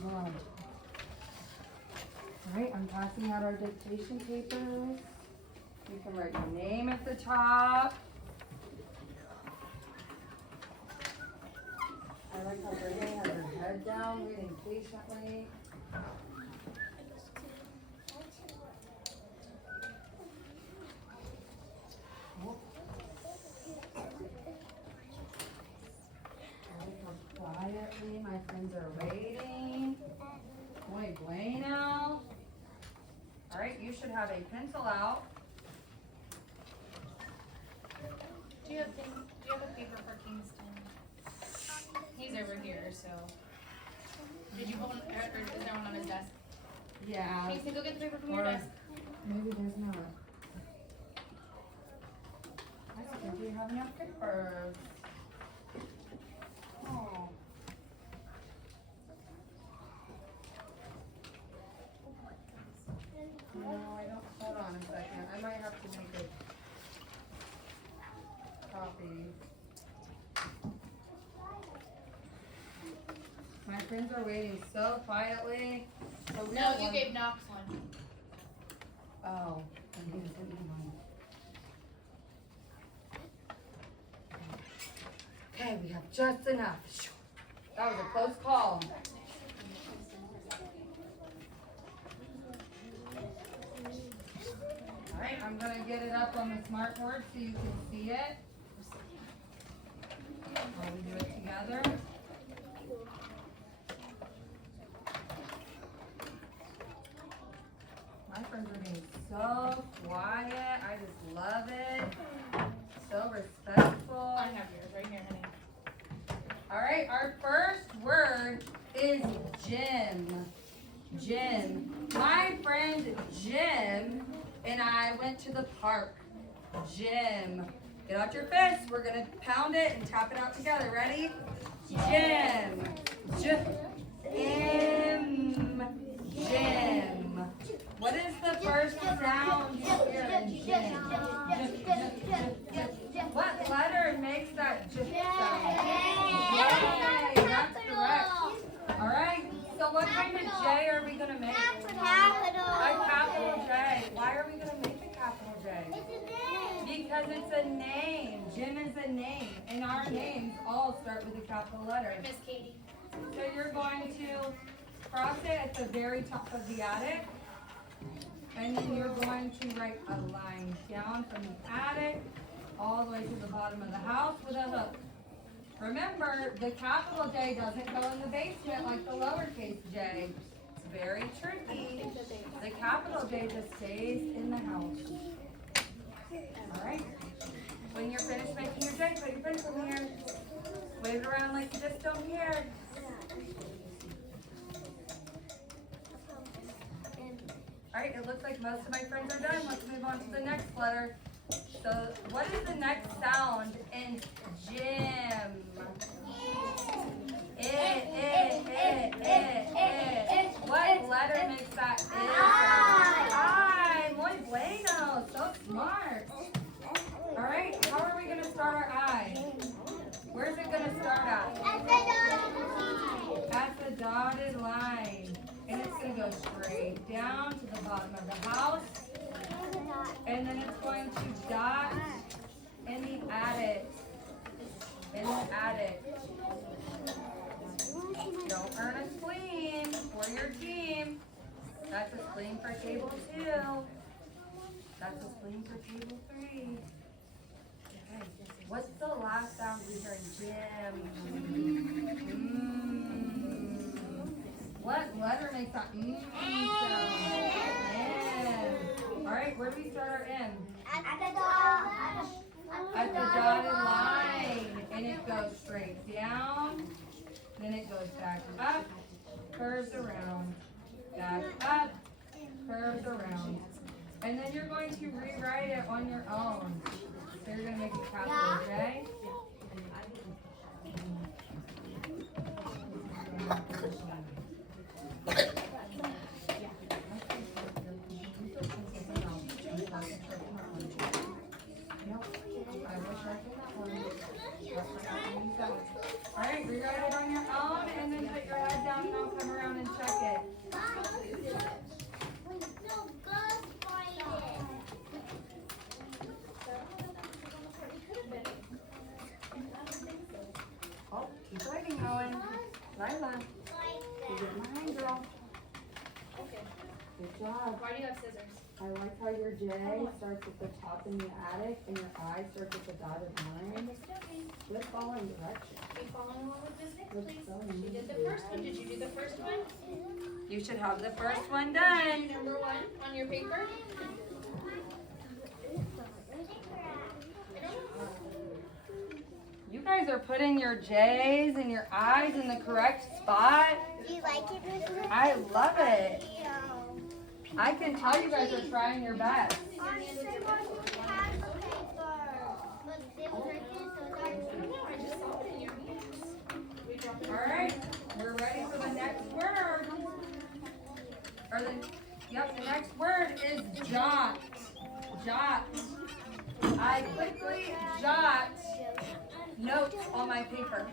All right, I'm passing out our dictation papers. You can write your name at the top. I like how Brittany has her head down, reading patiently. Quietly, my friends are waiting. Muy bueno. All right, you should have a pencil out. Do you have a paper for Kingston? He's over here, so. Did you hold, or is there one on his desk? Yeah. Kingston, go get the paper from your desk. Maybe there's not. I don't think we have enough papers. Oh. No, I don't. Hold on a second. I might have to make a copy. My friends are waiting so quietly. So we No, don't you want- gave Knox one. Oh, and he doesn't need one. Okay, we have just enough. That was a close call. Alright, I'm gonna get it up on the smart board so you can see it. While we do it together. My friends are being so quiet. I just love it. So respectful. I have yours right here, honey. Alright, our first word is Jim. Jim. My friend Jim and I went to the park. Jim. Get out your fist. We're going to pound it and tap it out together. Ready? Jim. Jim. Jim. What is the first sound here in Jim? What letter makes that J sound? J. That's correct. All right. So what kind of J are we going to make? Capital. A capital J. Why are we going to make a capital J? Because it's a name. Jim is a name. And our names all start with a capital letter. Miss Katie. So you're going to cross it at the very top of the attic. And then you're going to write a line down from the attic all the way to the bottom of the house with a hook. Remember, the capital J doesn't go in the basement like the lowercase j. It's very tricky. The capital J just stays in the house. All right. When you're finished making your J, put your pencil in here. Wave it around like you just don't care. All right, it looks like most of my friends are done. Let's move on to the next letter. So, what is the next sound in Jim? What letter makes that sound? I. Muy bueno. So smart. All right, how are we going to start our I? Where's it going to start at? At the dotted line. And it's going to go straight down to the bottom of the house. And then it's going to dot in the attic. In the attic. Don't earn a spleen for your team. That's a spleen for table 2. That's a spleen for table 3. Okay. What's the last sound we heard? Jim. What letter makes that sound? N. All right, where do we start our N? At the dotted line. And it goes straight down. Then it goes back up, curves around, back up, curves around. And then you're going to rewrite it on your own. So you're going to make a capital J. Alright, rewrite it on your own and then put your head down and I'll come around and job. Why do you have scissors? I like how your J starts at the top in the attic and your I starts at the dotted line. Good following direction. Keep following along with this next, Good please. spelling. She did the first one. Did you do the first one? You should have the first one done. Number 1 on your paper. You guys are putting your J's and your I's in the correct spot. Do you like it, Miss Lou? I love it. I can tell you guys are trying your best. Alright, we're ready for the next word. The next word is jot. Jot. I quickly jot notes on my paper.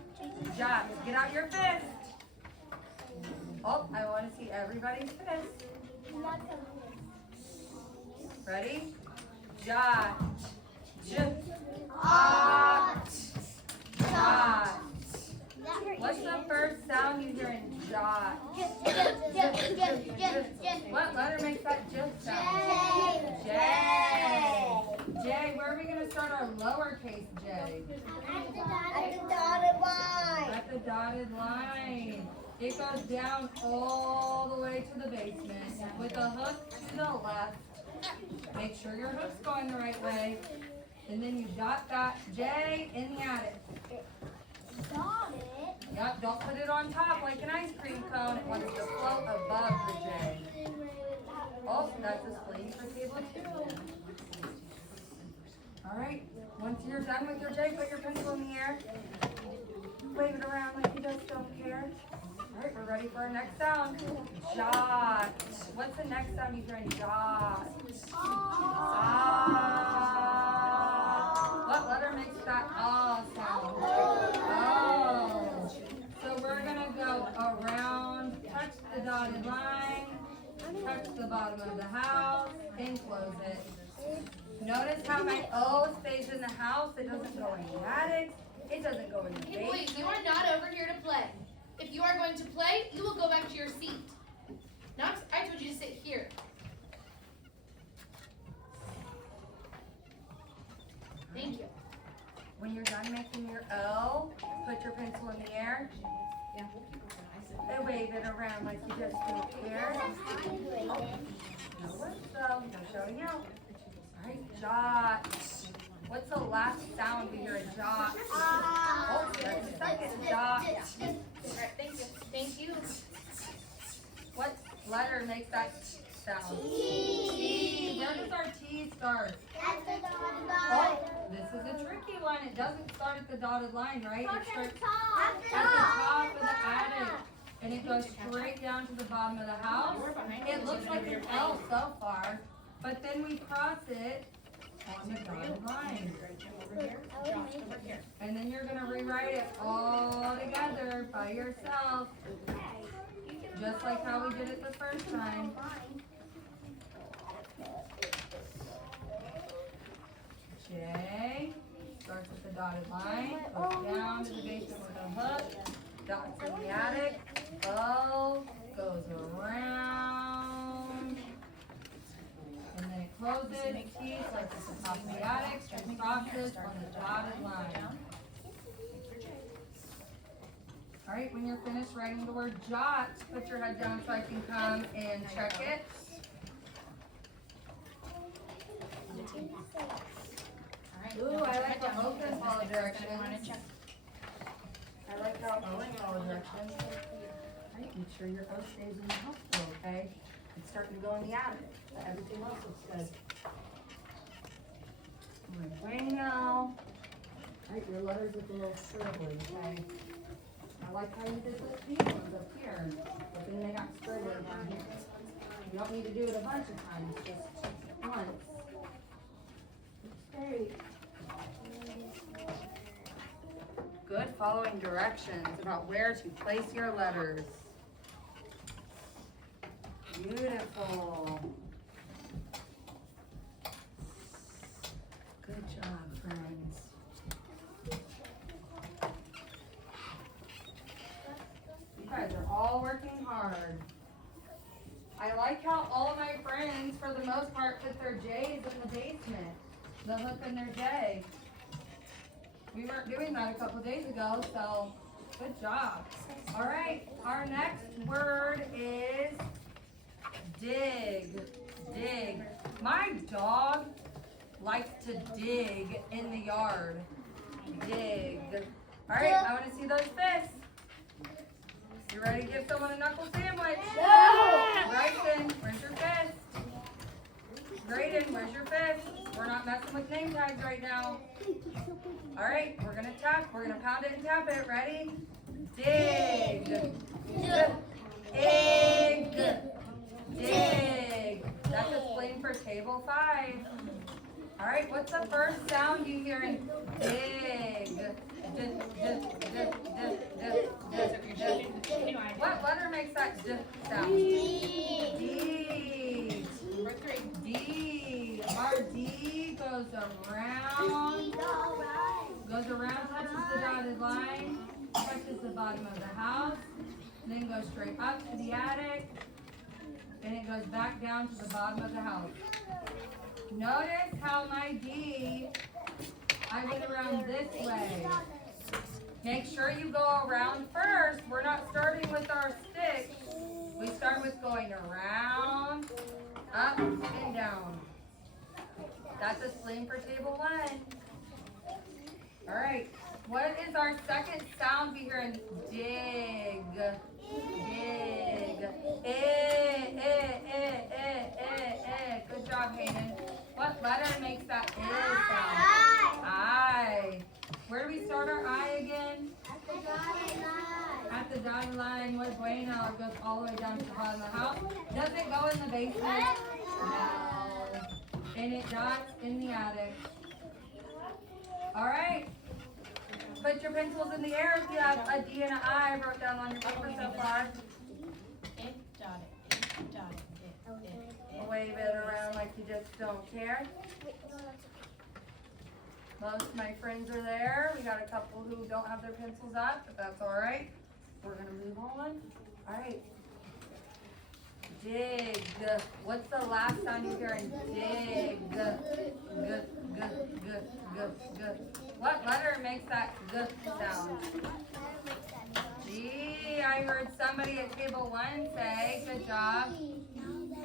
Jot. Get out your fist. Oh, I want to see everybody's fist. Ready? Jot. Jot. Jot. What's the first sound you hear in jot? What letter makes that J sound? J. J. Where are we going to start our lowercase j? At the dotted line. At the dotted line. It goes down all the way to the basement with a hook to the left. Make sure your hook's going the right way. And then you dot that J in the attic. Dot it. Yep, don't put it on top like an ice cream cone. It wants to float above the J. Oh, that's a spleen for table 2. Alright, once you're done with your J, put your pencil in the air. Wave it around like you just don't care. Alright, we're ready for our next sound. Jot. What's the next sound you hear in jot? Ah. What letter makes that ah sound? Oh. So we're going to go around, touch the dotted line, touch the bottom of the house, and close it. Notice how my O stays in the house. It doesn't go in the attic. It doesn't go in the Hey, basement. boys, you are not over here to play. If you are going to play, you will go back to your seat. Now, I told you to sit here. Thank you. When you're done making your O, put your pencil in the air and wave it around like you just don't care. No words though, no showing out. Alright, jot. What's the last sound we hear in jot? Oh, that's the second jot. Alright, thank you. Thank you. What letter makes that sound? T. Where does our T start? At the dotted Oh, line. this is a tricky one. It doesn't start at the dotted line, right? It starts At at the top of the attic. And it goes straight down to the bottom of the house. It looks like an L so far, but then we cross it on the dotted line. And then you're gonna rewrite it all together by yourself, just like how we did it the first time. J starts with the dotted line, goes down to the basement with a hook, dots in the attic, O goes around, and then it closes. T starts at the top of the attic and crosses on the dotted line. Alright, when you're finished writing the word jot, put your head down so I can come and check it. Ooh, I like how Owen follow directions. I like how Owen follow directions. Alright, make sure your O stays in the house though, okay? It's starting to go in the attic, but everything else looks good. Bueno. Alright, your letters look a little scribbly, okay? I like how you did these ones up here, but then they got scribbly down here. You don't need to do it a bunch of times, just once. Great. Good following directions about where to place your letters. Beautiful. Good job, friends. You guys are all working hard. I like how all of my for the most part, put their J's in the basement. The hook and their J. We weren't doing that a couple days ago, so good job. All right, our next word is dig. Dig. My dog likes to dig in the yard. Dig. All right, I want to see those fists. You ready to give someone a knuckle sandwich? Bryson, where's your fist? Graydon, where's your fist? We're not messing with name tags right now. All right, we're gonna tap. We're gonna pound it and tap it. Ready? Dig. Dig. Dig. That's a spleen for table 5. All right, what's the first sound you hear in dig? What letter makes that d sound? D. Number 3. D. Our D goes around, touches the dotted line, touches the bottom of the house, then goes straight up to the attic, and it goes back down to the bottom of the house. Notice how my D, I went around this way. Make sure you go around first. We're not starting with our stick. We start with going around, up, and down. That's a spleen for table 1. All right. What is our second sound we hear in dig? Dig. Good job, Hayden. What letter makes that sound? I. Where do we start our I again? At the dotted line. Muy bueno. It goes all the way down to the bottom of the house. Does it go in the basement? No. And it dots in the attic. All right. Put your pencils in the air if you have a D and an I wrote down on your paper so far. Wave it around like you just don't care. Most of my friends are there. We got a couple who don't have their pencils up, but that's all right. We're gonna move on. All right. Dig. What's the last sound you hear in dig? G. What letter makes that G sound? G. I heard somebody at table 1 say, good job.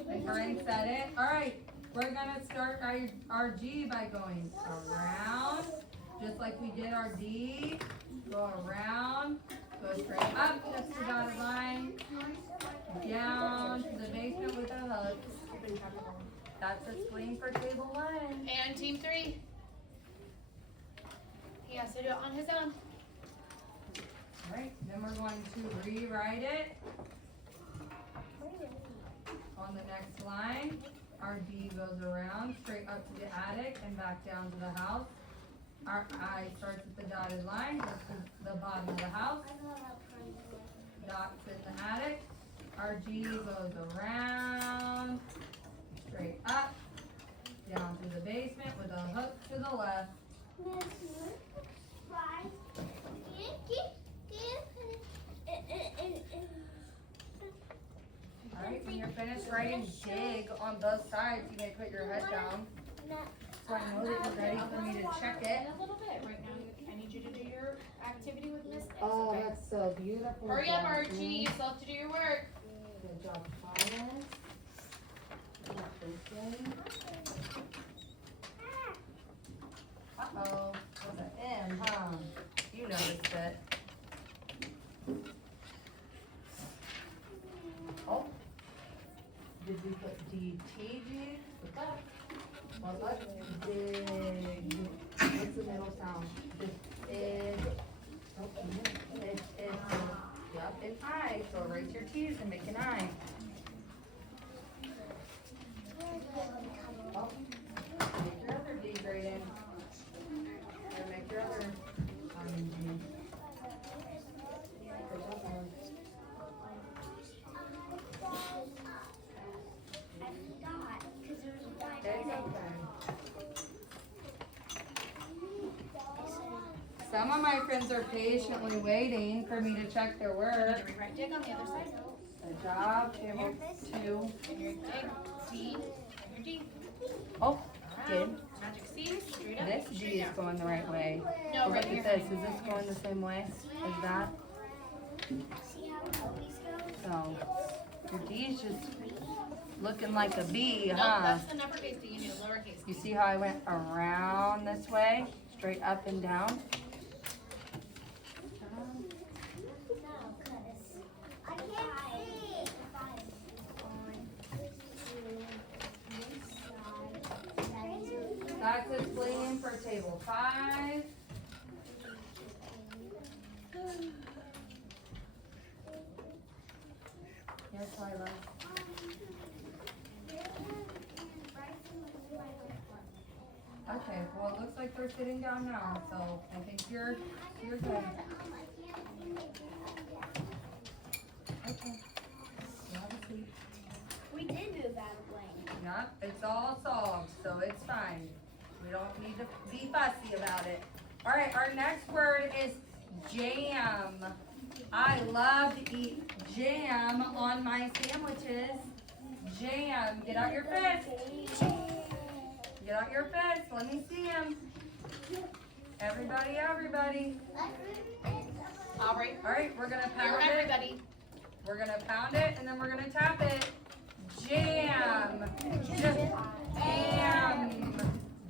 And Corinne said it. All right. We're gonna start our G by going around, just like we did our D. Go around, go straight up, touch the dotted line, down to the basement with a hook. That's a spleen for table 1. And team 3. He has to do it on his own. All right, then we're going to rewrite it on the next line. Our D goes around, straight up to the attic and back down to the house. Our I starts at the dotted line, goes to the bottom of the house. Dots in the attic. Our G goes around, straight up, down to the basement with a hook to the left. Alright, when you're finished writing dig on both sides, you may put your head down. So I know that you're ready for me to check it. A little bit right now. I need you to do your activity with Miss Nix. Oh, Okay? that's so beautiful. Hurry up, Archie. Jasmine. You still have to do your work. Good job, Thomas. Uh-oh, was an M, huh? You noticed it. Oh, did we put DTG? What's that? What's that? Dig. What's the middle sound? Dig. Oh, it. Yep, an I. So erase your T's and make an I. Oh, make your other D grade in. Or make your other D. Good job, Mom. It's okay. Some of my friends are patiently waiting for me to check their You work. need to rewrite dig on the other side. Good job, table 2. And your dig D. G. Oh, good. Magic C, straight up. This G straight is down. going the right way. No, Look right at here. this. Is this going the same way as that? See how it always goes? So, your D is just looking like a B, No, huh? that's the uppercase D. You need a lowercase You D. see how I went around this way, straight up and down? No, cause I can't see. That's explaining for table 5. Yes, Lila. Okay, well, it looks like they're sitting down now, so I think you're good. Okay. You have a seat. We did move out of way. Yep, it's all solved, so it's fine. We don't need to be fussy about it. All right, our next word is jam. I love to eat jam on my sandwiches. Jam. Get out your fist. Get out your fist. Let me see them. Everybody. Aubrey. All right, we're gonna You're pound it. everybody. We're gonna pound it and then we're gonna tap it. Jam.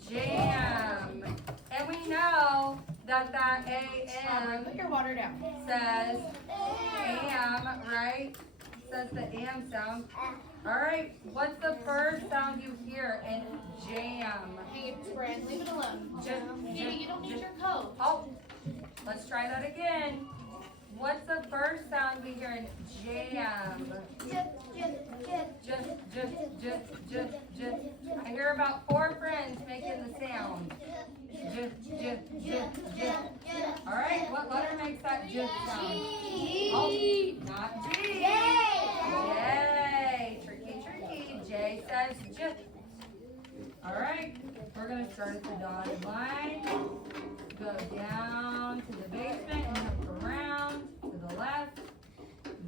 Jam. And we know that Aubrey, AM put your water down. says am, right? Says the am sound. All right, what's the first sound you hear in jam? Hey, Brand, leave it alone. Jam. Baby, you don't need your coat. Oh, let's try that again. What's the first sound we hear in jam? I hear about 4 friends making the sound. All right, what letter makes that j sound? Oh, not G. J. Tricky. J says j. All right, we're gonna start at the dotted line, go down to the basement and hook around to the left,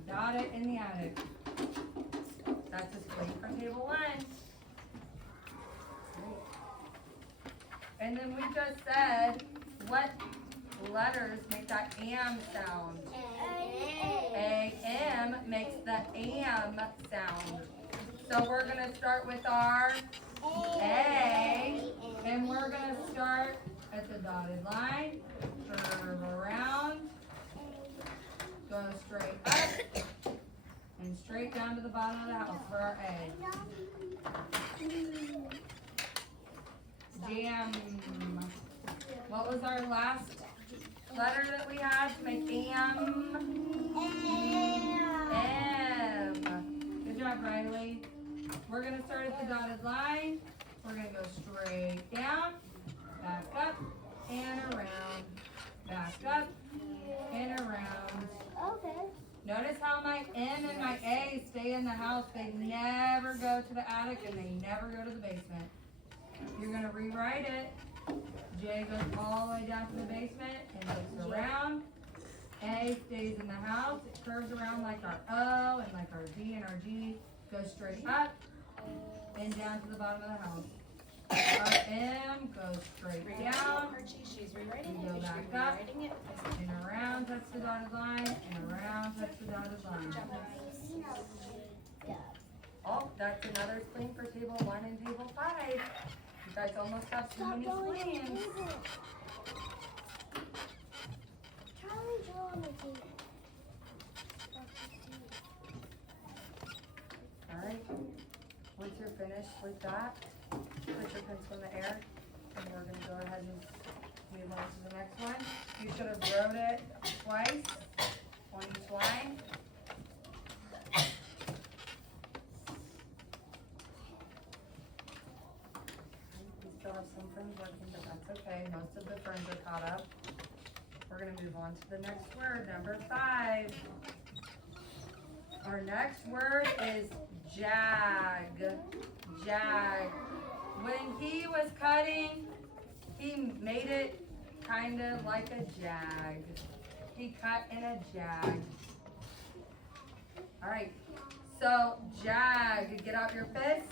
dot it in the attic. That's a slate for table 1. And then we just said, what letters make that am sound? A-M makes the am sound. So we're gonna start with our A, and we're gonna start at the dotted line, curve around, go straight up, and straight down to the bottom of the house for our A. Jam. What was our last letter that we had to make am? M. Good job, Riley. We're gonna start at the dotted line. We're gonna go straight down, back up, and around. Back up, and around. Okay. Notice how my M and my A stay in the house. They never go to the attic and they never go to the basement. You're gonna rewrite it. J goes all the way down to the basement and looks around. A stays in the house. It curves around like our O and like our D and our G. Goes straight up and down to the bottom of the house. Our M goes straight down Archie, she's rewriting You it. go She's back up. rewriting it. and around, touch the dotted line, and around, touch the dotted line. Oh, that's another spleen for table 1 and table 5. You guys almost have too many spleens. Charlie draw on the table. Alright, once you're finished with that, put your pencil in the air, and we're gonna go ahead and move on to the next one. You should have wrote it twice on each line. We still have some friends working, but that's okay, most of the friends are caught up. We're gonna move on to the next word, number 5. Our next word is jag. Jag. When he was cutting, he made it kind of like a jag. He cut in a jag. All right, so jag, get out your fist.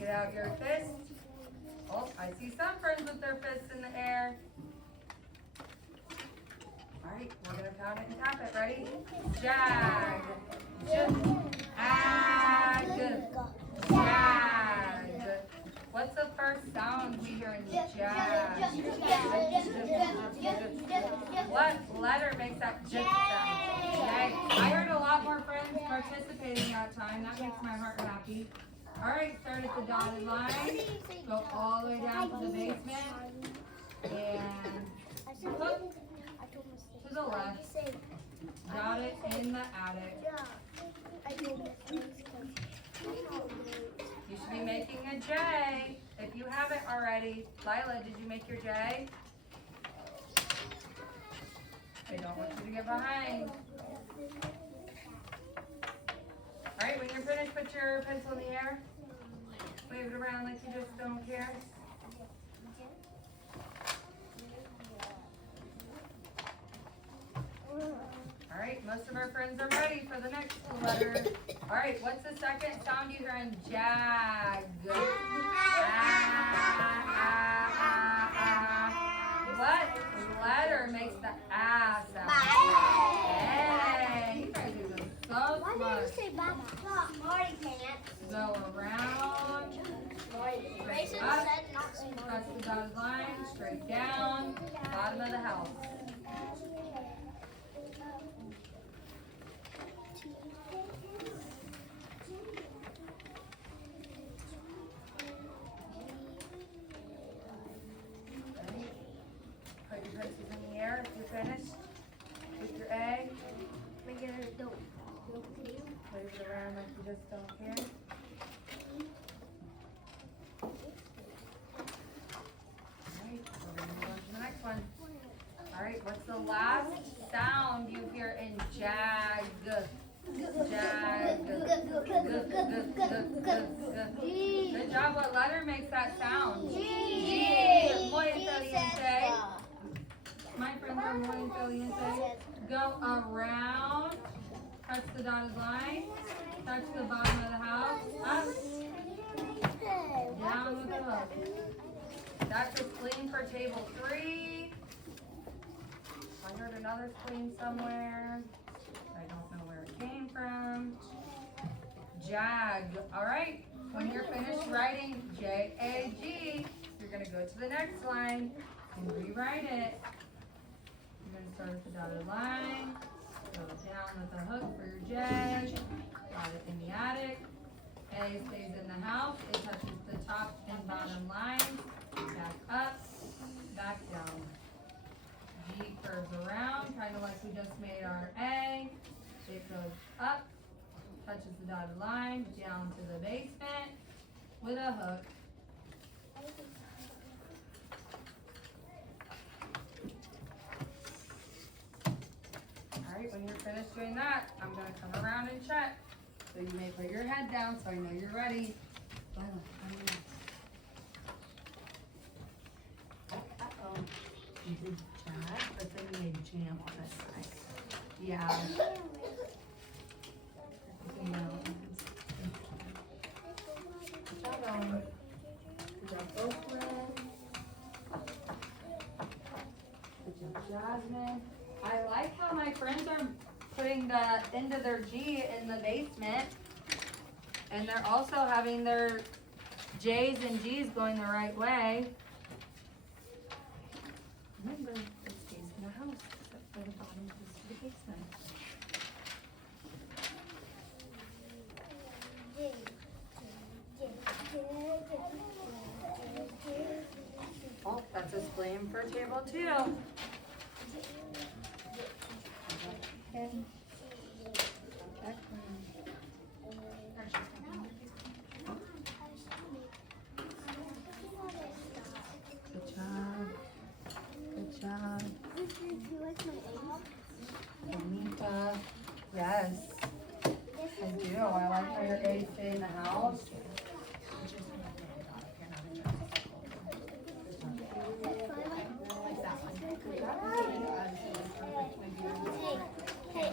Get out your fist. Oh, I see some friends with their fists in the air. All right, we're gonna count it and tap it. Ready? Jag, jag, jag. What's the first sound we hear in jag? What letter makes that j sound? Jag. I heard a lot more friends participating that time. That makes my heart happy. All right, start at the dotted line. Go all the way down to the basement. And look to the left. Dot it in the attic. You should be making a J. If you haven't already, Lila, did you make your J? I don't want you to get behind. All right, when you're finished, put your pencil in the air. Wave it around like you just don't care. All right, most of our friends are ready for the next letter. All right, what's the second sound you hear in jag? What letter makes the ah sound? Hey, you guys are doing so smart. Smarty pants. Go around, straight up, press the dotted line, straight down, bottom of the house. Put your pencils in the air if you're finished with your A. Wave it around like you just don't care. Alright, we're gonna move on to the next one. Alright, what's the last sound you hear in jag? Jag. Good job. What letter makes that sound? G. Muy inteligente. My friends are muy inteligente. Go around. Touch the dotted line. Touch the bottom of the house. Up. Down with the hook. That's a spleen for table 3. I heard another spleen somewhere. I don't know where it came from. Jag. All right. When you're finished writing J-A-G, you're going to go to the next line and rewrite it. You're going to start with the dotted line. Go down with the hook for your J. Got it in the attic. A stays in the house. It touches the top and bottom lines. Back up, back down. G curves around, kind of like we just made our A. It goes up, touches the dotted line, down to the basement with a hook. Alright, when you're finished doing that, I'm going to come around and check. So you may put your head down so I know you're ready. Uh-oh. You did jag, but then you made jam on this side. Yeah. Good job, Ellen. Good job, Oakland. Good job, Jasmine. I like how my friends are putting the end of their G in the basement. And they're also having their J's and G's going the right way. Remember, it stays in the house, except for the bottom goes to the basement. Oh, that's a spleen for table 2. Okay. Good job. Good job. Anita. Yes. I do. I like how your A's stay in the house. Hey.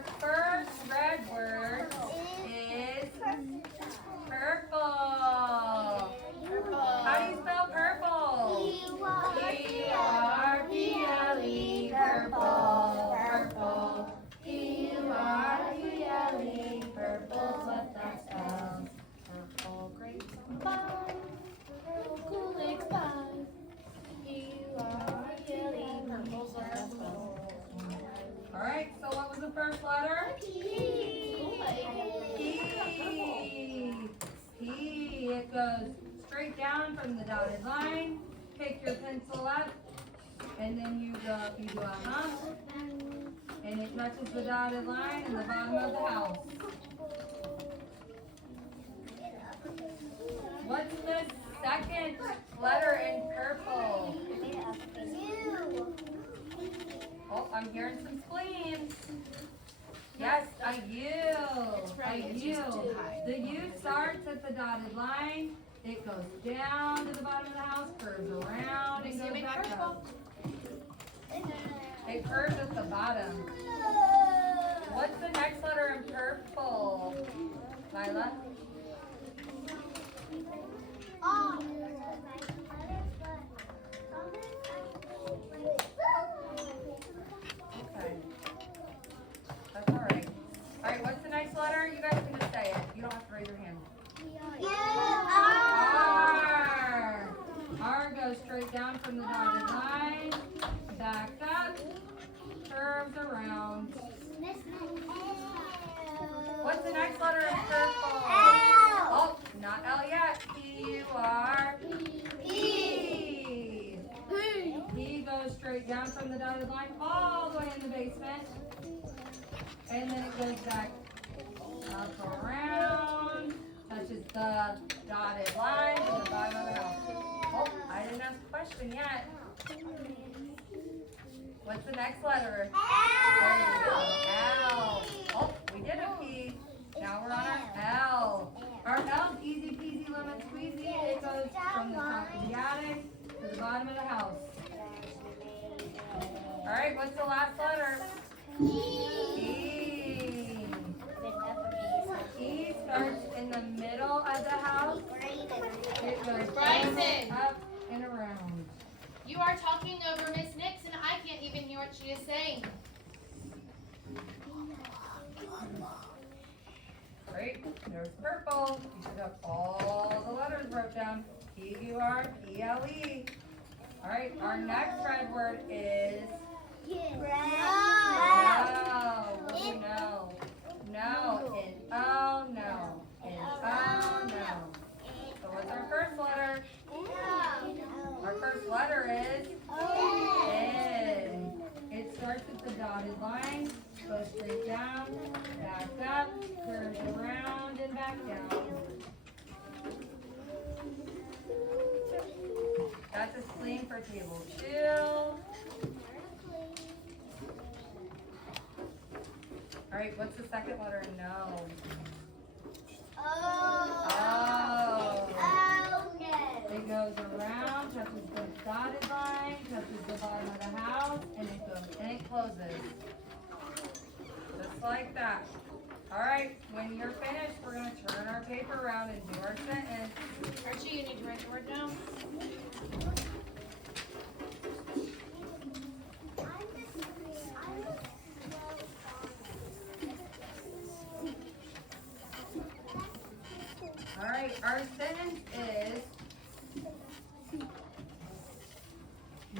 our first red word is purple. How do you spell purple? P-U-R-P-L-E, purple, purple. P-U-R-P-L-E, purple's what that spells. Purple grapes on vine, purple Kool-Aid vine. P-U-R-P-L-E, purple's what that spells. All right, so what was the first letter? P. P. It goes straight down from the dotted line. Pick your pencil up, and then you do a hump, and it touches the dotted line in the bottom of the house. What's the second letter in purple? Oh, I'm hearing some spleens. Yes, a U. It's right, A it's U. just too high. The U starts at the dotted line. It goes down to the bottom of the house, curves around, and goes back up. It curves at the bottom. What's the next letter in purple? Lila? Okay. That's all right. All right, what's the next letter? You guys can just say it. You don't have to raise your hand. R. R goes straight down from the dotted line, back up, curves around. What's the next letter in purple? Oh, not L yet. P-U-R. P. P goes straight down from the dotted line all the way in the basement. And then it goes back up around, touches the dotted line to the bottom of the house. Oh, I didn't ask a question yet. What's the next letter? There you go. L. Oh, we did a P. Now we're on our L. Our L's easy peasy lemon squeezy. It goes from the top of the attic to the bottom of the house. All right, what's the last letter? E. E starts in the middle of the house. It goes Bryson. up and around. You are talking over Miss Nix and I can't even hear what she is saying. Great. There's purple. You should have all the letters wrote down. P-U-R-P-L-E. All right, our next red word is no. What do you know? No. N-O, no. N-O, no. So what's our first letter? Our first letter is N. It starts at the dotted line, goes straight down, back up, curves around, and back down. That's a spleen for table 2. All right, what's the second letter? No. Oh. It goes around, touches the dotted line, touches the bottom of the house, and it goes and it closes. Just like that. All right, when you're finished, we're going to turn our paper around and do our sentence. Archie, you need to write the word down. All right, our sentence is,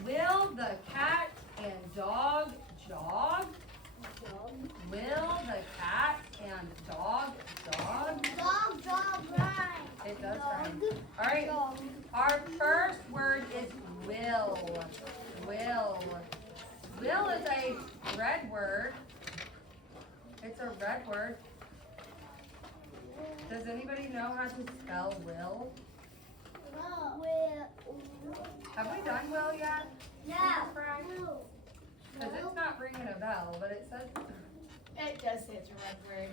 will the cat and dog jog? Will the cat and dog jog? It does rhyme. All right, our first word is will. Will. Will is a red word. It's a red word. Does anybody know how to spell will? Have we done will yet? Because it's not ringing a bell, but it says. It does say it's a red word.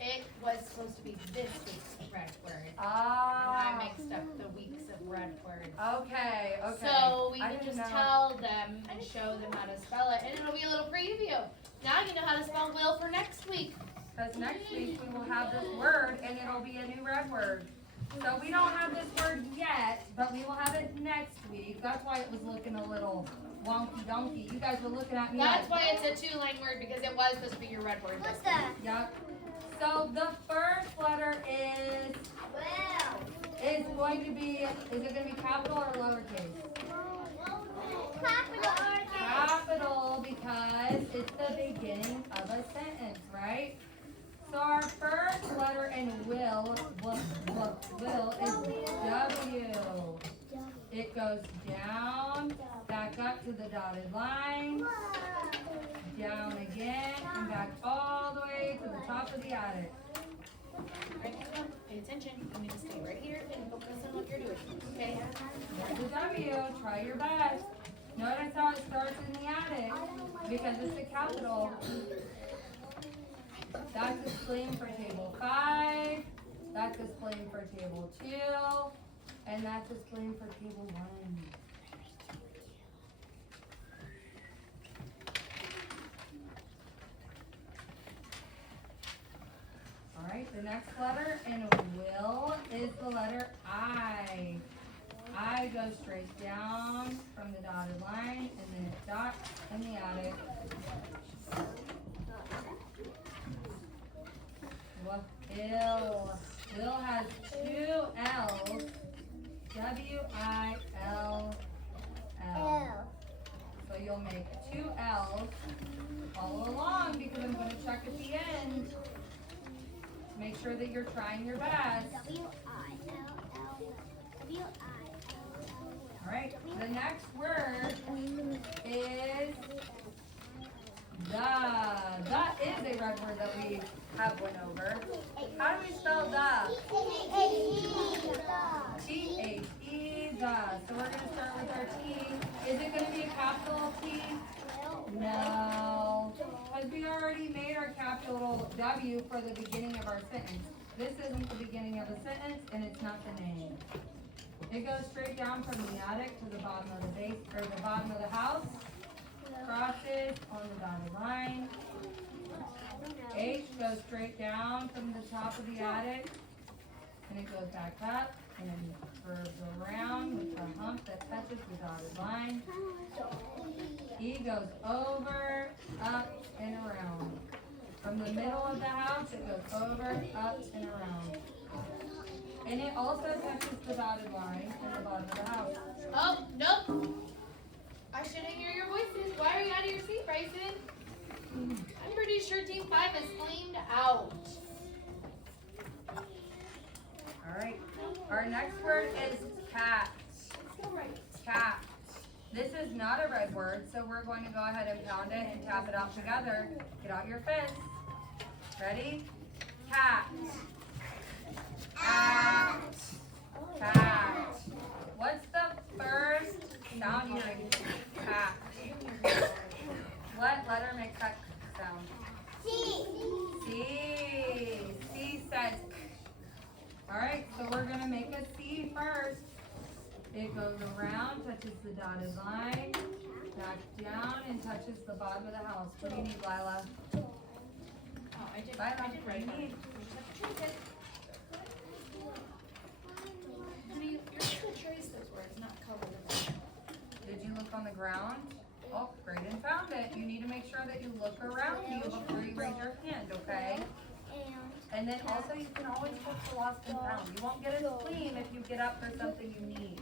It was supposed to be this week's red word. And Ah. I mixed up the weeks of red words. Okay, okay. So we I can didn't just know. tell them and show them how to spell it, and it'll be a little preview. Now you know how to spell will for next week. Because next week we will have this word and it'll be a new red word. So we don't have this word yet, but we will have it next week. That's why it was looking a little wonky donkey. You guys were looking at me That's like, why it's a two-line word, because it was supposed to be your red word. What's that? yep. So the first letter is going to be, is it going to be capital or lowercase? Capital, because it's the beginning of a sentence, right? So our first letter in will is W. It goes down, back up to the dotted line, down again, and back all the way to the top of the attic. Right, pay attention. You need to stay right here and focus on what you're doing. Okay? There's a W. Try your best. Notice how it starts in the attic because it's a capital. That's displaying for table 5. That's displaying for table 2. And that's displaying for table 1. Alright, the next letter in will is the letter I. I goes straight down from the dotted line and then it dots in the attic. Will. Will has 2 L's. W-I-L-L. So you'll make 2 L's. Follow along because I'm going to check at the end. Make sure that you're trying your best. Alright, the next word is the. The is a red word that we have went over. How do we spell the? T-H-E, the. So we're going to start with our T. Is it going to be a capital T? No. Because we already made our capital W for the beginning of our sentence. This isn't the beginning of a sentence and it's not the name. It goes straight down from the attic to the bottom of the base or the bottom of the house. Crosses on the dotted line. H goes straight down from the top of the attic. And it goes back up and then curves around with the hump that touches the dotted line. E goes over, up, and around. From the middle of the house, it goes over, up, and around. And it also touches the dotted line in the bottom of the house. Oh, nope. I shouldn't hear your voices. Why are you out of your seat, Bryson? I'm pretty sure Team 5 is flamed out. Alright. Our next word is cat. Cat. This is not a red word, so we're going to go ahead and pound it and tap it out together. Get out your fist. Ready? Cat. Cat. Cat. What's the first sound you're in? Cat. What letter makes that sound? C. C says k. Alright, so we're going to make a C first. It goes around, touches the dotted line, back down, and touches the bottom of the house. What do you need, Lila? Oh, I did right. What do you need? Honey, you're supposed to trace those words, not color them. Did you look on the ground? Oh, Graydon found it. You need to make sure that you look around you before you raise your hand, okay? And then also you can always look for lost and found. You won't get it clean if you get up for something you need.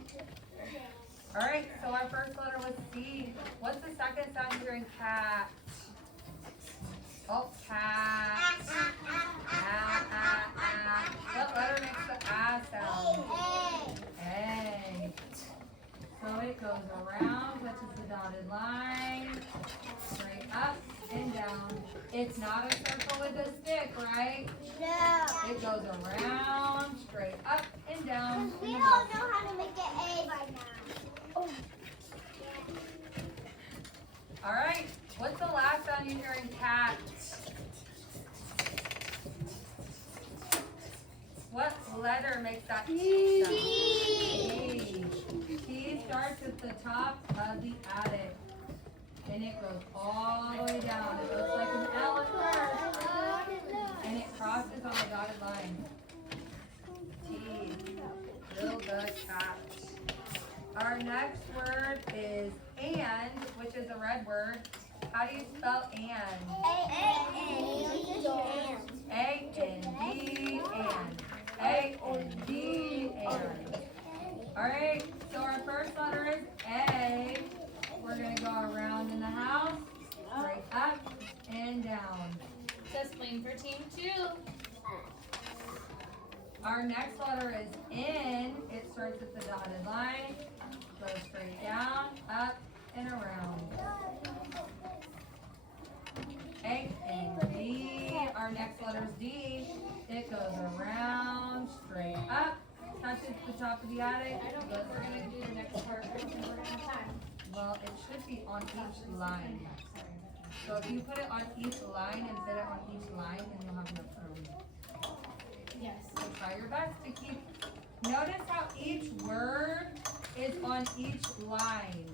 Alright, so our first letter was C. What's the second sound here in cat? Oh, cat. What letter makes the A sound? A. So it goes around, touches the dotted line, straight up and down. It's not a circle with a stick, right? No. It goes around, straight up and down. We don't know how to make it A by now. Oh. Alright, what's the last sound you hear in cat? What letter makes that sound? T. T starts at the top of the attic. and it goes all the way down. It looks like an L at first, and it crosses on the dotted line. T, build a cat. Our next word is and, which is a red word. How do you spell and? A-N-D, and. A-N-D, and. Alright, so our first letter is A. We're going to go around in the house, straight up and down. Just playing for team 2. Our next letter is N. It starts at the dotted line, goes straight down, up, and around. A and D. Our next letter is D. It goes around, straight up, touches the top of the attic. I don't know if we're going to do the next part. I don't think we're going to have time. Well, it should be on each line. So if you put it on each line and fit it on each line, then you'll have enough room. Yes. So try your best to keep. Notice how each word is on each line.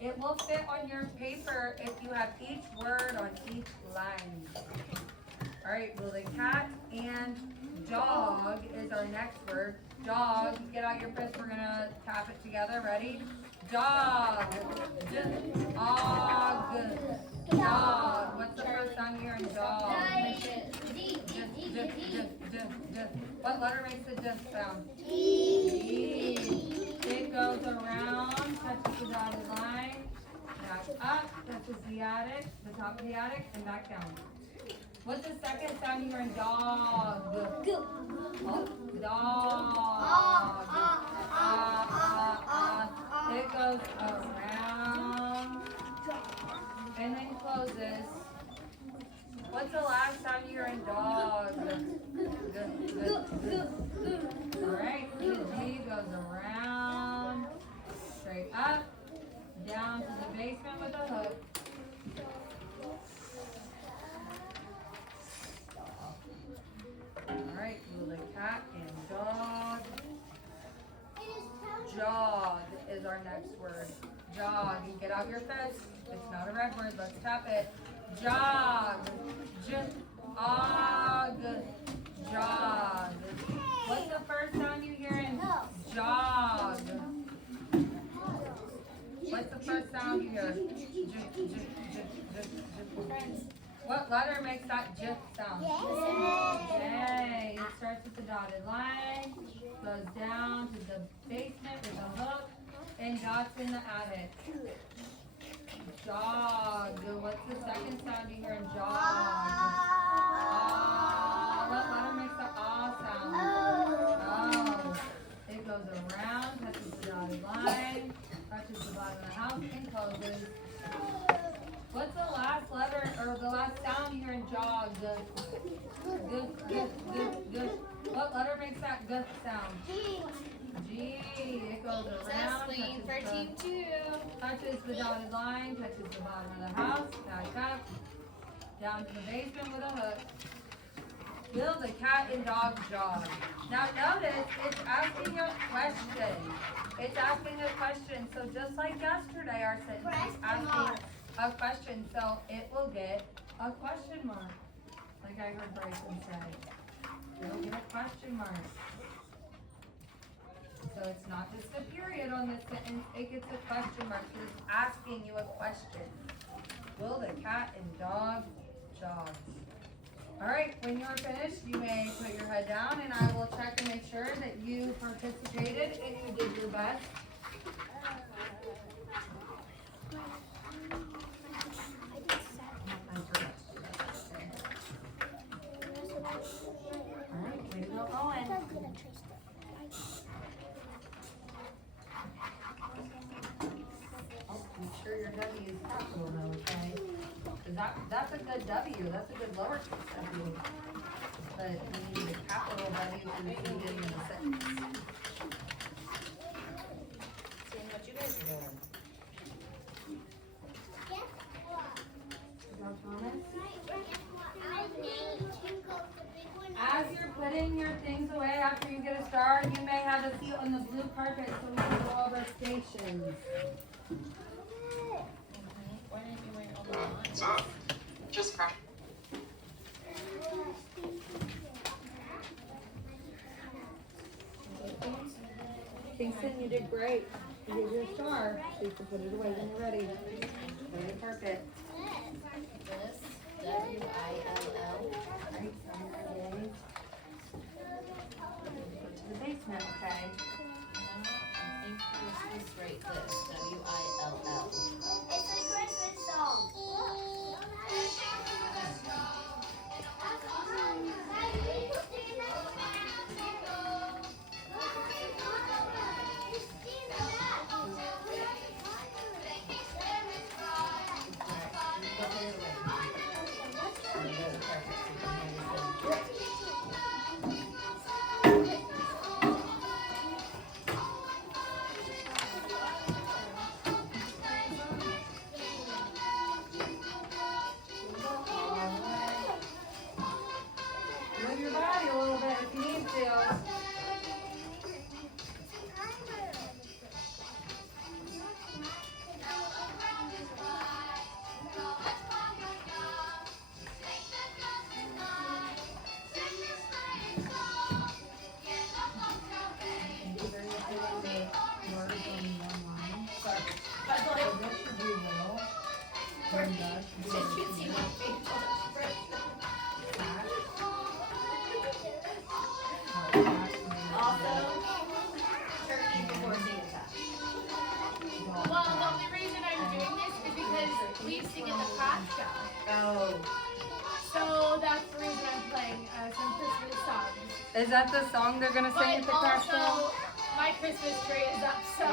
It will fit on your paper if you have each word on each line. Alright, will the cat and dog is our next word. Dog, get out your fist, we're gonna tap it together. Ready? Dog. Dog. Dog. What's the first sound you hear in dog? What letter makes the D sound? E. It goes around, touches the dotted line, back up, touches the attic, the top of the attic, and back down. What's the second sound you hear in dog? Oh, dog. It goes around and then closes. What's the last sound you hear in dog? Alright, the G goes around, straight up, down to the basement with a hook. Alright, the cat and dog. Jog is our next word. Jog. You get out your fist. It's not a red word. Let's tap it. Jog. J-og. Jog. What's the first sound you hear in jog? What's the first sound you hear? What letter makes that J sound? J. It starts with the dotted line, goes down to the basement with a hook, and dots in the attic. Jog. What's the second sound you hear in jog? What letter makes the sound? Oh. It goes around, touches the dotted line, touches the bottom of the house, and closes. What's the last letter, or the last sound you hear in jog? G. What letter makes that G sound? G. It goes around, touches the dotted line, touches the bottom of the house, back up, down to the basement with a hook. Will the cat and dog jog? Now notice, it's asking a question. It's asking a question. So just like yesterday, our sentence is asking a question. So it will get a question mark. Like I heard Bryson say. It'll get a question mark. So it's not just a period on this sentence, it gets a question mark. So it's asking you a question. Will the cat and dog jog? Alright, when you're finished, you may put your head down and I will check to make sure that you participated and you did your best. Alright, way to go, Owen. Oh, make sure your W is capital though, okay? Because that's a good W, that's a good lowercase W. But we need a capital W for the beginning of the sentence. Seeing what you guys are doing. Is that Thomas? As you're putting your things away after you get a star, you may have a seat on the blue carpet so we can go over stations. Why didn't you wait all the time? What's up? Just crash. Kingston, you did great. Here's your star. So you can put it away when you're ready. Lay the carpet. This, W-I-L-L. Right, okay. Go to the basement, okay? I think we're supposed to write this, W-I-L-L. It's a Christmas song. Move your body a little bit if you need to. Well, the only reason I'm doing this is because we sing in the craft show. Oh. So that's the reason I'm playing some Christmas songs. Is that the song they're gonna sing at the craft show? Also, my Christmas tree is up, so.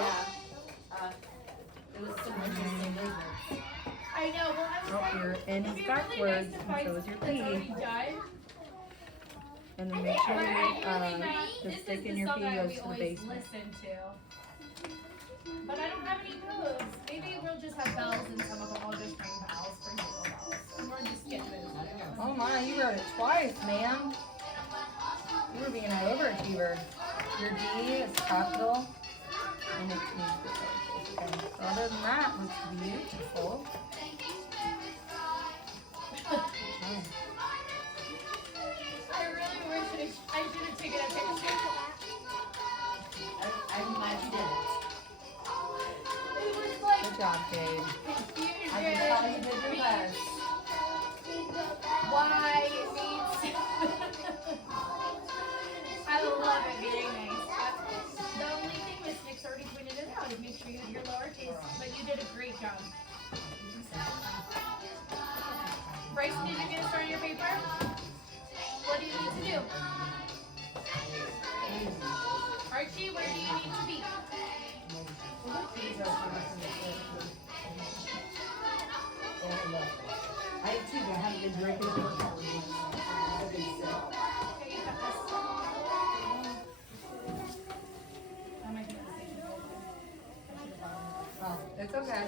It was some interesting movements. I know, well, I was Oh, like, here, and it'd he's be got really words, nice to and find so is your something that's already pee. done. And then make sure But you, I really the this stick is in the your song pee that goes we to the always basement. listen to. But I don't have any moves. Maybe we'll just have bells and some of them will just ring bells for jingle bells. And we'll just get moves. Oh my, you wrote it twice, ma'am. You were being an overachiever. Your D is capital, and it needs to be lowercase. Okay. So other than that, looks beautiful. Oh. I really wish I should have taken a picture. I'm glad you did it. It was like Good job, Dave. confusion. I just thought you did your best. Why it means. I love it. Very nice. The only thing was Nick's already pointed it out. Make sure you have your lowercase, but you did a great job. Bryson, did you get a star on your paper? What do you need to do? Archie, where do you need to be? I have two, but I haven't been drinking. I've been sick. Okay, you got this. I might be mistaken. I should have brought them. Oh, it's okay.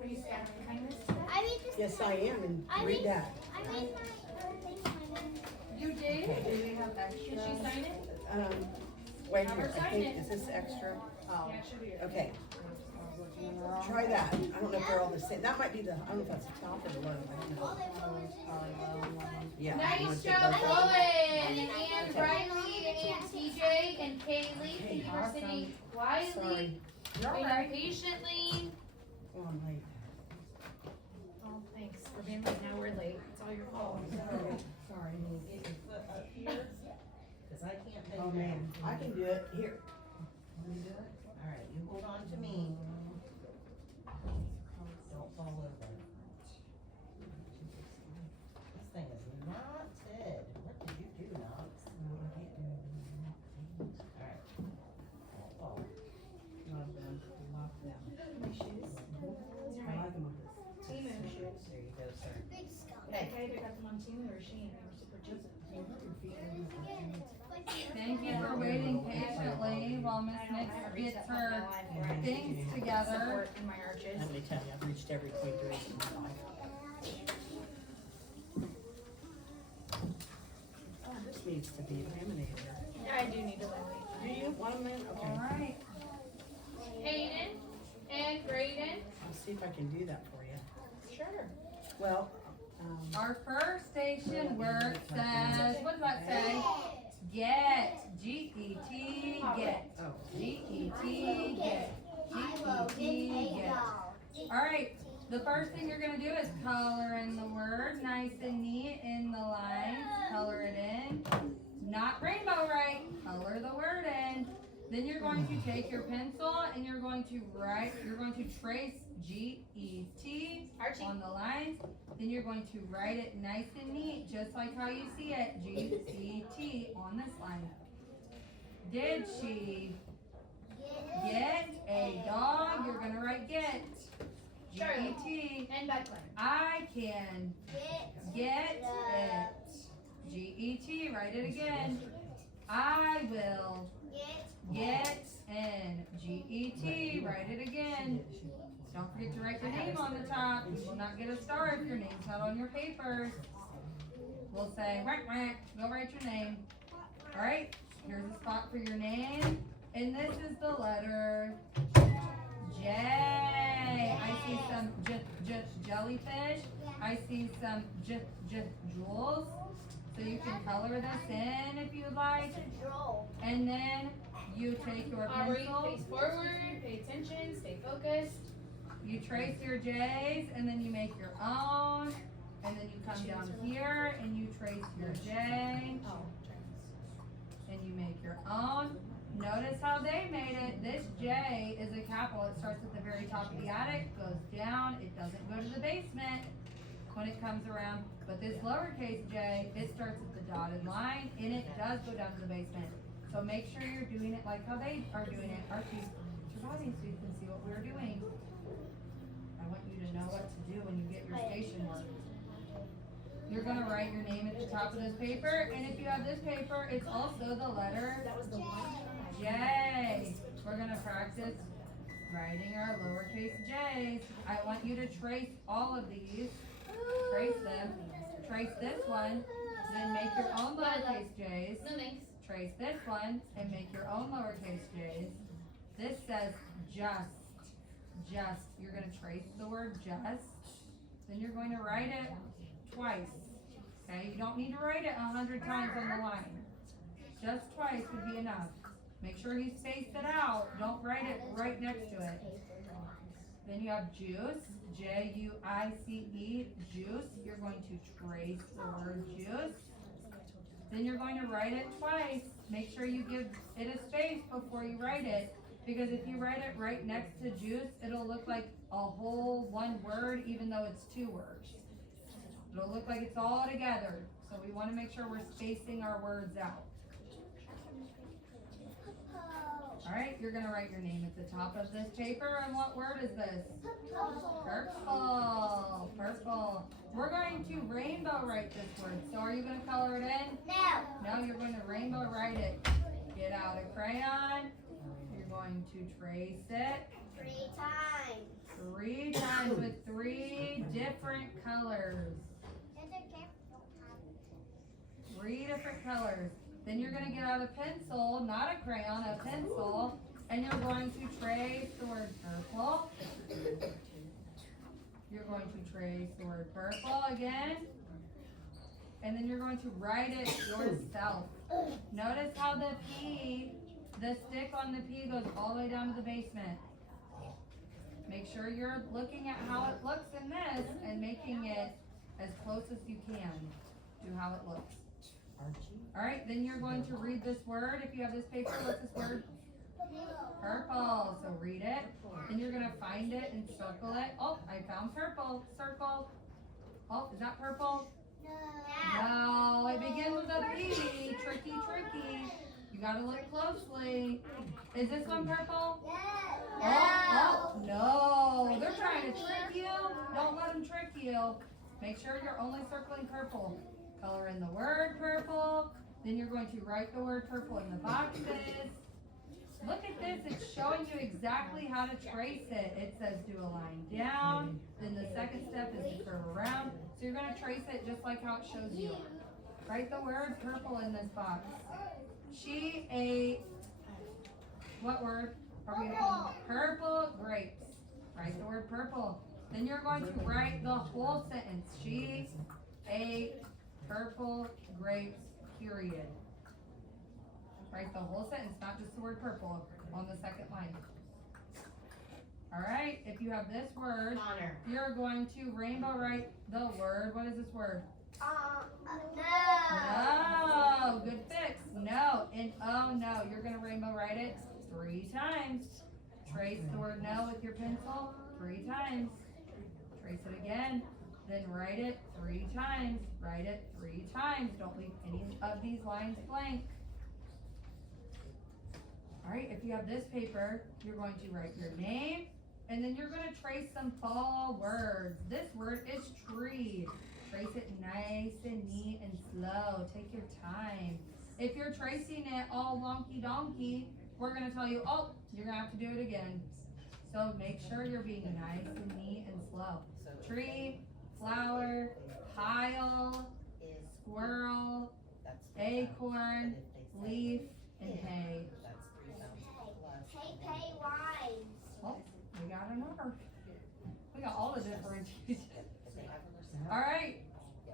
Were you scattering kindness? I made this. Yes, I am, and read that. I made my thing. You did? Do we have extra? Did she sign it? Wait Have her here, I sign think, it. is this extra? Oh. Yeah, it should be yours. Okay, try that. I don't know if they're all the same. That might be the, I don't know if that's the top or the low. I don't know. Yeah. I'm gonna Nice take job, both of them. Owen, and Briley, and TJ, and Kaylee. Thank you for sitting quietly, Sorry. You're all waiting right. patiently. Oh, I'm late. Oh, thanks for being late. Now we're late. It's all your fault. Sorry. Get your foot up here, cause I can't take Oh, that. man, I can do it. Here. Alright, you hold on to me. Don't fall over. This thing is knotted. What did you do, Knox? Alright. Don't fall. Love them. Love them. My shoes. These are I my like them with this. Temu shoes. There you go, sir. Big skull. I either got them on Temu or Shein. They were super cheap. Thank you for waiting patiently while Miss Nix gets her things together. Support in my arches. Let me tell you, I've reached every point there is in my life. needs to be laminated. I do need to laminate. Do you want them in? Okay. Alright. Hayden and Braden. I'll see if I can do that for you. Sure. Well, Our first station word says, what does that say? Get. G-E-T, get. oh, G-E-T, get. G-E-T, get. Alright, the first thing you're gonna do is color in the word nice and neat in the lines. Color it in. Not rainbow right. Color the word in. Then you're going to take your pencil and you're going to trace G-E-T Archie. on the lines. Then you're going to write it nice and neat, just like how you see it, G-E-T on this line. Did she get a dog? You're gonna write get. G-E-T. And Becklin. I can get it. G-E-T, write it again. I will get in. G-E-T, write it again. Don't forget to write your name on the top. You will not get a star if your name's not on your papers. We'll say, whack, whack, go write your name. Alright, here's a spot for your name. And this is the letter J. I see some jellyfish. I see some jewels. So you can color this in if you'd like. And then you take your Aubrey, pencil. face forward, pay attention, stay focused. You trace your J's and then you make your own. And then you come down here and you trace your J. And you make your own. Notice how they made it. This J is a capital. It starts at the very top of the attic, goes down. It doesn't go to the basement when it comes around. But this lowercase j, it starts at the dotted line and it does go down to the basement. So make sure you're doing it like how they are doing it. Archie, put your body so you can see what we're doing. I want you to know what to do when you get your station work. You're gonna write your name at the top of this paper, and if you have this paper, it's also the letter J. We're gonna practice writing our lowercase j's. I want you to trace all of these. Trace them. Trace this one, then make your own lowercase j's. No thanks. Trace this one and make your own lowercase j's. This says just. Just. You're gonna trace the word just. Then you're going to write it twice. Okay, you don't need to write it 100 times on the line. Just twice would be enough. Make sure you space it out. Don't write it right next to it. Then you have juice, J-U-I-C-E, juice. You're going to trace the word juice. Then you're going to write it twice. Make sure you give it a space before you write it, because if you write it right next to juice, it'll look like a whole one word, even though it's two words. It'll look like it's all together. So we want to make sure we're spacing our words out. Alright, you're going to write your name at the top of this paper. And what word is this? Purple. Purple. We're going to rainbow write this word. So are you going to color it in? No. No, you're going to rainbow write it. Get out a crayon. You're going to trace it 3 times. 3 times with 3 different colors. 3 different colors. Then you're going to get out a pencil, not a crayon, a pencil, and you're going to trace the word purple. You're going to trace the word purple again. And then you're going to write it yourself. Notice how the P, the stick on the P goes all the way down to the basement. Make sure you're looking at how it looks in this and making it as close as you can to how it looks. Alright, then you're going to read this word. If you have this paper, what's this word? Purple. So read it. And you're going to find it and circle it. Oh, I found purple. Circle. Oh, is that purple? No, it begins with a P. Tricky, tricky. You got to look closely. Is this one purple? Oh, no. They're trying to trick you. Don't let them trick you. Make sure you're only circling purple. Color in the word purple. Then you're going to write the word purple in the boxes. Look at this. It's showing you exactly how to trace it. It says do a line down. Then the second step is to curve around. So you're going to trace it just like how it shows you. Write the word purple in this box. She ate, what word are we gonna purple grapes. Write the word purple. Then you're going to write the whole sentence. She ate purple grapes, period. Write the whole sentence, not just the word purple on the second line. Alright, if you have this word, Connor. you're going to rainbow write the word. What is this word? No. No, good fix. No, and oh no, you're gonna rainbow write it 3 times. Trace the word no with your pencil 3 times. Trace it again, then write it 3 times. Write it 3 times. Don't leave any of these lines blank. Alright, if you have this paper, you're going to write your name, and then you're gonna trace some fall words. This word is tree. Trace it nice and neat and slow. Take your time. If you're tracing it all wonky donkey, we're gonna tell you, oh, you're gonna have to do it again. So make sure you're being nice and neat and slow. Tree, flower, pile, squirrel, acorn, leaf, and hay. Pay wise. Oh, we got another. We got all the differentiations. Alright.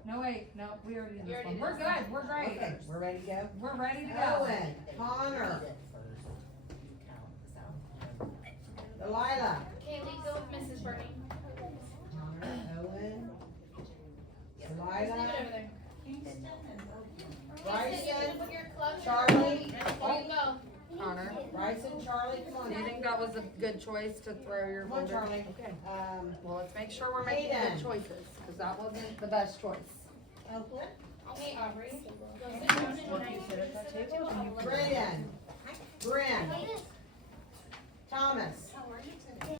No, wait. No, we already did this one. We're good. We're great. Okay, we're ready to go? We're ready to go. Owen, Connor, Delilah. Kaylee, go with Mrs. Bernie. Connor, Owen, Just leave it Delilah, over there. Bryson, You're gonna put your club Charlie. before you go. Connor, Bryson, Charlie, come on. do you think that was a good choice to throw your Come on, folder? Charlie. Okay. Well, Well, let's make sure we're making Hayden. good choices, because that wasn't the best choice. Oakland, Hey, Aubrey. Go sit down and when I Brandon, Bryn, Thomas,